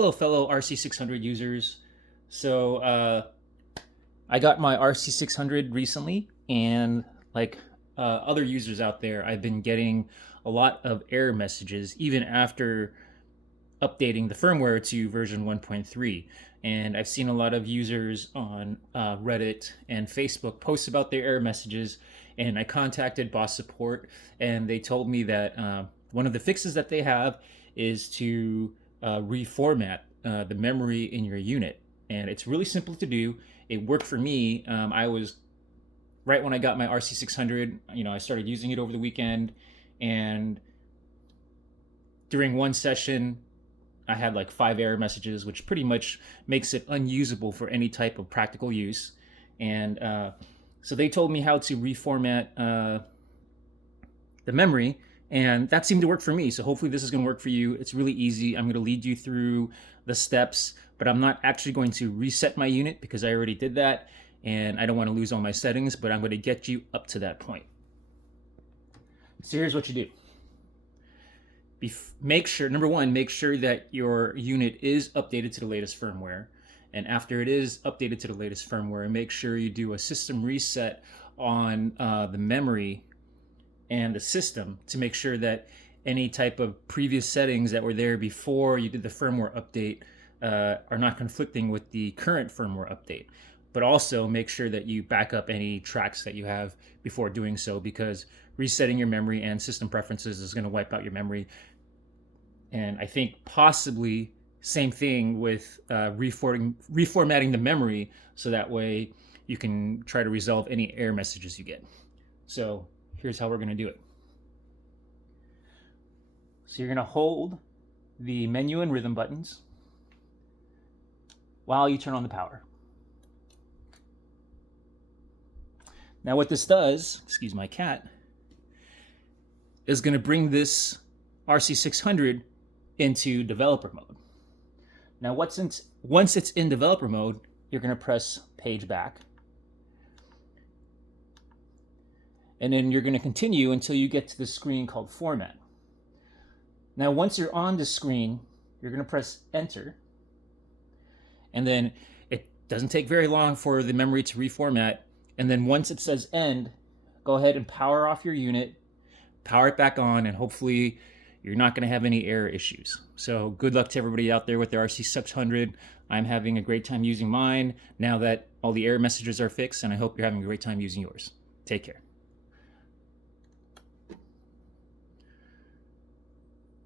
Hello, fellow RC600 users. So, I got my RC600 recently, and like other users out there, I've been getting a lot of error messages even after updating the firmware to version 1.3. And I've seen a lot of users on Reddit and Facebook post about their error messages. And I contacted Boss Support, and they told me that one of the fixes that they have is to reformat the memory in your unit. And it's really simple to do. It worked for me. I was right when I got my RC600. I started using it over the weekend, and during one session, I had like 5 error messages, which pretty much makes it unusable for any type of practical use. And so they told me how to reformat the memory, and that seemed to work for me. So hopefully this is going to work for you. It's really easy. I'm going to lead you through the steps, but I'm not actually going to reset my unit because I already did that, and I don't want to lose all my settings, but I'm going to get you up to that point. So here's what you do. Make sure, number one, make sure that your unit is updated to the latest firmware. And after it is updated to the latest firmware, make sure you do a system reset on the memory and the system to make sure that any type of previous settings that were there before you did the firmware update are not conflicting with the current firmware update. But also make sure that you back up any tracks that you have before doing so, because resetting your memory and system preferences is going to wipe out your memory. And I think possibly same thing with reformatting the memory, so that way you can try to resolve any error messages you get. So here's how we're going to do it. So you're going to hold the menu and rhythm buttons while you turn on the power. Now what this does, excuse my cat, is going to bring this RC600 into developer mode. Now once it's in developer mode, you're going to press page back. And then you're going to continue until you get to the screen called format. Now once you're on the screen, you're going to press enter. And then it doesn't take very long for the memory to reformat. And then once it says end, go ahead and power off your unit, power it back on, and hopefully you're not going to have any error issues. So good luck to everybody out there with their RC600. I'm having a great time using mine now that all the error messages are fixed, and I hope you're having a great time using yours. Take care.